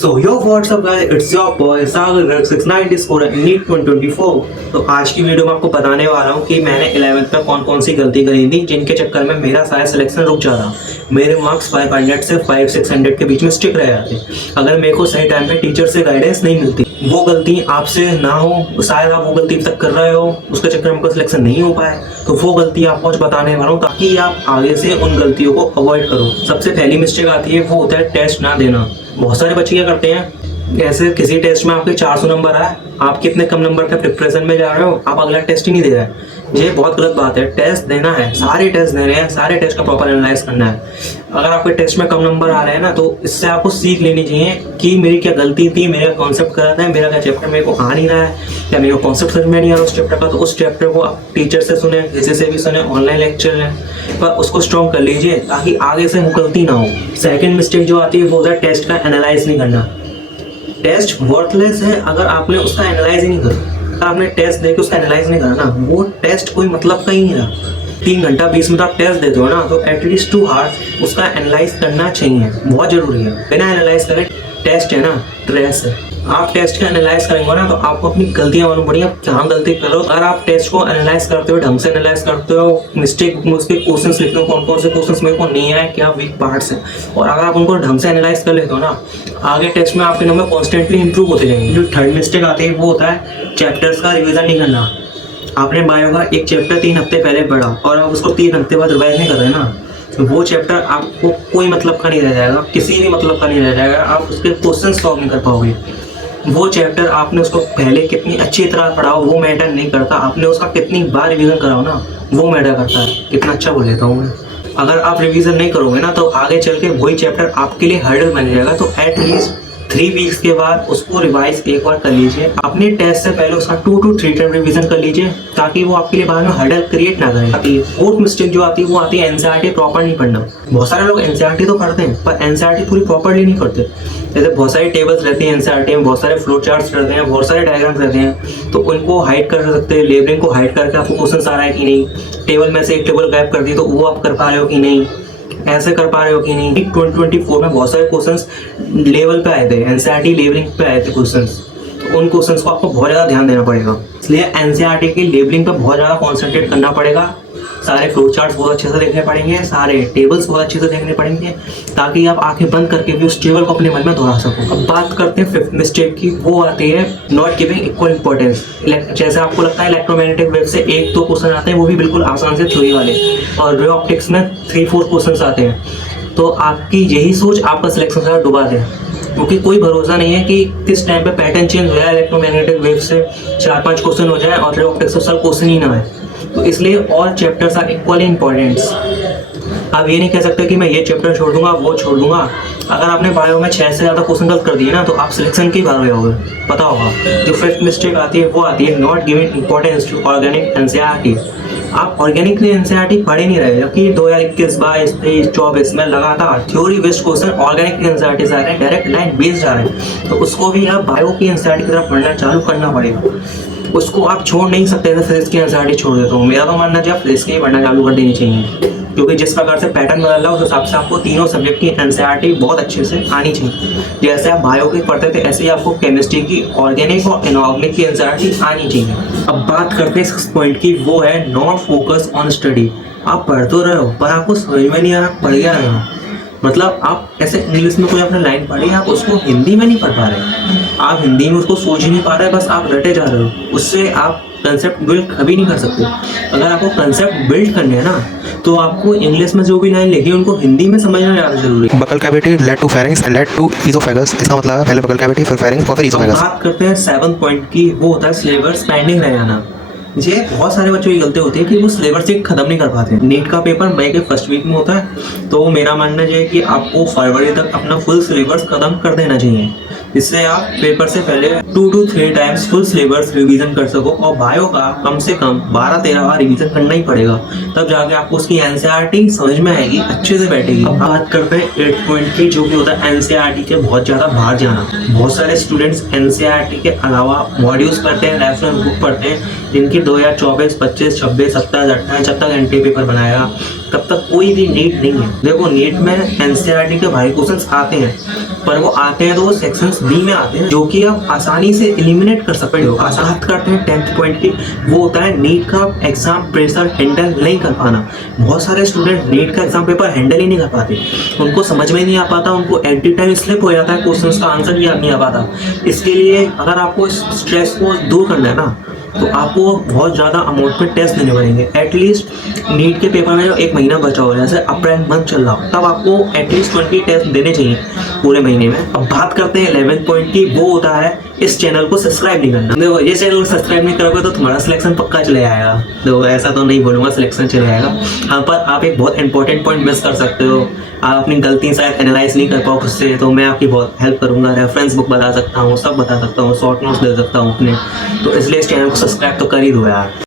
So yo what's up guys, it's your boy Sagar Garg 690 score NEET 2024। तो आज की video में आपको बताने वाला हूँ कि मैंने 11th में कौन कौन सी गलती करी थी जिनके चक्कर में मेरा सारा सिलेक्शन रुक जाता। मेरे मार्क्स 500 से 500-600 के बीच में स्टिक रह जाते अगर मेरे को सही टाइम पे टीचर से गाइडेंस नहीं मिलती। वो गलती आपसे ना हो, शायद आप वो गलती तक कर रहे हो, उसके चक्कर में सिलेक्शन नहीं हो पाए, तो वो गलती आपको आज बताने वाला हूँ ताकि आप आगे से उन गलतियों को अवॉइड करो। सबसे पहली मिस्टेक आती है वो होता है टेस्ट ना देना। बहुत सारे बच्चे क्या करते हैं, ऐसे किसी टेस्ट में आपके 400 नंबर आए, आप कितने कम नंबर के प्रिपरेशन में जा रहे हो, आप अगला टेस्ट ही नहीं दे रहे। ये बहुत गलत बात है। टेस्ट देना है, सारे टेस्ट दे रहे हैं, सारे टेस्ट का प्रॉपर एनालाइज करना है। अगर आपके टेस्ट में कम नंबर आ रहे हैं ना, तो इससे आपको सीख लेनी चाहिए कि मेरी क्या गलती थी, मेरा कॉन्सेप्ट गलत है, मेरा क्या चैप्टर मेरे को आ नहीं रहा है, या मेरे को कॉन्सेप्ट समझ में नहीं आ रहा उस चैप्टर का। तो उस चैप्टर को आप टीचर से सुने, किसी से भी सुने, ऑनलाइन लेक्चर लें, पर उसको स्ट्रॉन्ग कर लीजिए ताकि आगे से वो गलती ना हो। सेकेंड मिस्टेक जो आती है वो होता है टेस्ट का एनालाइज नहीं करना। टेस्ट वर्थलेस है अगर आपने उसका एनालाइज ही नहीं करा। अगर आपने टेस्ट देके उसका एनालाइज नहीं करा ना, वो टेस्ट कोई मतलब का ही नहीं रहा। 3 घंटा 20 मिनट आप टेस्ट देते हो ना, तो एटलीस्ट 2 आवर्स उसका एनालाइज करना चाहिए, बहुत जरूरी है। बिना एनालाइज करे टेस्ट है ना ट्रेस है। आप टेस्ट का एनालाइज करेंगे ना, तो आपको अपनी गलतियां मालूम पड़ेगी, आप क्या गलती कर रहे हो। अगर आप टेस्ट को एनालाइज करते हो, ढंग से एनालाइज करते हो, मिस्टेक उसके क्वेश्चंस लिखते हो, कौन कौन से क्वेश्चंस मेरे को नहीं आए, क्या वीक पार्ट्स हैं, और अगर आप उनको ढंग से एनालाइज कर लेते हो ना, आगे टेस्ट में आपके नंबर कॉन्स्टेंटली इंप्रूव होते जाएंगे। जो थर्ड मिस्टेक आती है वो होता है चैप्टर्स का रिविजन नहीं करना। आपने बायो का एक चैप्टर 3 हफ्ते पहले पढ़ा और आप उसको 3 हफ्ते बाद रिवाइज नहीं कर रहे ना, तो वो चैप्टर आपको कोई मतलब का नहीं रह जाएगा, किसी भी मतलब का नहीं रह जाएगा। आप उसके क्वेश्चन सॉल्व नहीं कर पाओगे। वो चैप्टर आपने उसको पहले कितनी अच्छी तरह पढ़ा हो वो मैटर नहीं करता, आपने उसका कितनी बार रिवीजन कराओ ना वो मैटर करता है। कितना अच्छा बोल लेता हूँ मैं। अगर आप रिवीजन नहीं करोगे ना, तो आगे चल के वही चैप्टर आपके लिए हर्डल बन जाएगा। तो एटलीस्ट 3 वीक्स के बाद उसको रिवाइज एक बार कर लीजिए। अपने टेस्ट से पहले उसका 2 to 3 टाइम रिवीजन कर लीजिए ताकि वो आपके लिए बाद में हर्डल क्रिएट ना करे। फोर्थ मिस्टेक जो आती है वो आती है एनसीईआरटी प्रॉपर नहीं पढ़ना। बहुत सारे लोग एनसीईआरटी तो पढ़ते हैं पर एनसीईआरटी पूरी प्रॉपरली नहीं पढ़ते। जैसे बहुत सारी टेबल्स रहती हैं एनसीईआरटी में, बहुत सारे फ्लो चार्ट्स रहते हैं, बहुत सारे डायग्राम्स रहते हैं, तो उनको हाइड कर सकते हैं। लेबलिंग को हाइड करके आपको क्वेश्चन आ रहा है कि नहीं, टेबल में से एक टेबल गायब कर दी तो वो आप कर पा रहे हो कि नहीं, ऐसे कर पा रहे हो कि नहीं। 2024 में बहुत सारे क्वेश्चंस लेवल पे आए थे, एनसीईआरटी लेवलिंग पे आए थे क्वेश्चंस, तो उन क्वेश्चंस को आपको बहुत ज़्यादा ध्यान देना पड़ेगा। इसलिए एनसीईआरटी की लेवलिंग पे बहुत ज़्यादा कॉन्सेंट्रेट करना पड़ेगा। सारे फ्लो चार्ट्स बहुत अच्छे से देखने पड़ेंगे, सारे टेबल्स बहुत अच्छे से देखने पड़ेंगे ताकि आप आंखें बंद करके भी उस टेबल को अपने मन में दोहरा सको। अब बात करते हैं फिफ्थ मिस्टेक की, वो आती है नॉट गिविंग इक्वल इंपॉर्टेंस। जैसे आपको लगता है इलेक्ट्रोमैग्नेटिक वेव से 1-2 क्वेश्चन आते हैं, वो भी बिल्कुल आसान से थ्योरी वाले, और रे ऑप्टिक्स में 3-4 क्वेश्चन आते हैं, तो आपकी यही सोच आपका सिलेक्शन सारा डुबा दे, क्योंकि कोई भरोसा नहीं है कि किस टाइम पे पैटर्न चेंज हो जाए, इलेक्ट्रोमैग्नेटिक वेव से 4-5 क्वेश्चन हो जाए और रे ऑप्टिक्स से सारे क्वेश्चन ही ना आए। तो इसलिए all chapters are equally importants. आप ये नहीं कह सकते कि मैं ये चैप्टर छोड़ दूंगा वो छोड़ दूंगा। अगर आपने बायो में 6 से ज़्यादा क्वेश्चन गलत कर दिए ना, तो आप सिलेक्शन की बार होगे, पता होगा। जो फिफ्थ मिस्टेक आती है वो आती है not giving importance to organic NCERT. आप ऑर्गेनिक एनसीईआरटी पढ़ ही नहीं रहे, जबकि 2021, 22, 23, 24 में लगातार theory based question organic NCERT से आ रहे हैं, डायरेक्ट लाइन बेस्ड आ रहे हैं, तो उसको भी आप बायो की एनसीईआरटी की तरफ पढ़ना चालू करना पड़ेगा। उसको आप छोड़ नहीं सकते थे, फिजिक्स की एनसीईआरटी छोड़ देता हूँ। मेरा तो मानना है आप फिजिक्स की पढ़ना चालू कर देनी चाहिए, क्योंकि जिस प्रकार से पैटर्न बदल रहा है उस हिसाब से आपको तीनों सब्जेक्ट की एनसीईआरटी बहुत अच्छे से आनी चाहिए। जैसे आप बायो की पढ़ते थे ऐसे ही आपको केमिस्ट्री की, ऑर्गेनिक और इनऑर्गेनिक की एनसीईआरटी आनी चाहिए। अब बात करते हैं इस पॉइंट की, वो है नॉट फोकस ऑन स्टडी। आप पढ़ तो रहे हो पर आपको समझ में नहीं आ रहा, पढ़ क्या रहे हो। मतलब आप ऐसे इंग्लिश में कोई आपने लाइन पढ़ी, आप उसको हिंदी में नहीं पढ़ पा रहे, आप हिंदी में उसको सोच ही नहीं पा रहे, बस आप रटे जा रहे हो। उससे आप कंसेप्ट बिल्ड कभी नहीं कर सकते। अगर आपको कंसेप्ट बिल्ड करने हैं ना, तो आपको इंग्लिश में जो भी लाइन लिखी है उनको हिंदी में समझना ज़्यादा जरूरी है। Buccal cavity led to pharynx and led to oesophagus. इसका मतलब है पहले बकल कैविटी फिर फेरिंग्स और फिर इजोफेगस। बात करते हैं 7th पॉइंट की, वो होता है सिलेबस पेंडिंग रह जाना। ये बहुत सारे बच्चों की गलती होती है कि वो सिलेबस एक खत्म नहीं कर पाते। नीट का पेपर मई के फर्स्ट वीक में होता है, तो मेरा मानना है कि आपको फरवरी तक अपना फुल सिलेबस खत्म कर देना चाहिए, जिससे आप पेपर से पहले 2 to 3 times full syllabus revision कर सको। और बायो का कम से कम 12-13 बार रिवीजन करना ही पड़ेगा, तब जाके आपको उसकी एनसीईआरटी समझ में आएगी, अच्छे से बैठेगी। अब बात करते हैं 8th पॉइंट की, जो कि होता है एनसीईआरटी के बहुत ज़्यादा बाहर जाना। बहुत सारे स्टूडेंट्स एनसीईआरटी के अलावा मॉड्यूल्स पढ़ते हैं, रेफरेंस बुक पढ़ते हैं, जिनकी 2024, 25, 26, 27, 28 घंटे पेपर बनाएगा, तब तक कोई भी नीट नहीं है। देखो नीट में एनसीईआरटी के भारी क्वेश्चंस आते हैं, पर वो आते हैं तो वो सेक्शंस बी में आते हैं जो कि आप आसानी से एलिमिनेट कर सकते हो। आसात करते हैं 10th पॉइंट की, वो होता है नीट का एग्जाम प्रेशर हैंडल नहीं कर पाना। बहुत सारे स्टूडेंट नीट का एग्जाम पेपर हैंडल ही नहीं कर पाते, उनको समझ में नहीं आ पाता, उनको एट द टाइम स्लिप हो जाता है, क्वेश्चंस का आंसर याद नहीं आ पाता। इसके लिए अगर आपको इस स्ट्रेस को दूर करना है ना, तो आपको बहुत ज़्यादा अमाउंट में टेस्ट देने पड़ेंगे। एटलीस्ट नीट के पेपर में जो 1 महीना बचा हो, जैसे अप्रैल मंथ चल रहा हो, तब आपको एटलीस्ट 20 टेस्ट देने चाहिए पूरे महीने में। अब बात करते हैं 11 पॉइंट की, वो होता है इस चैनल को सब्सक्राइब नहीं करना। देखो ये चैनल को सब्सक्राइब नहीं करोगे तो तुम्हारा सिलेक्शन पक्का चले आएगा। देखो ऐसा तो नहीं बोलूँगा सिलेक्शन चले आएगा, हाँ, पर आप एक बहुत इंपॉर्टेंट पॉइंट मिस कर सकते हो। आप अपनी गलती शायद एनालाइज नहीं कर पाओ खुद से, तो मैं आपकी बहुत हेल्प करूँगा। रेफरेंस बुक बता सकता हूँ, सब बता सकता हूँ, शॉर्ट नोट्स दे सकता हूँ अपने, तो इसलिए इस चैनल को सब्सक्राइब तो कर ही दो यार।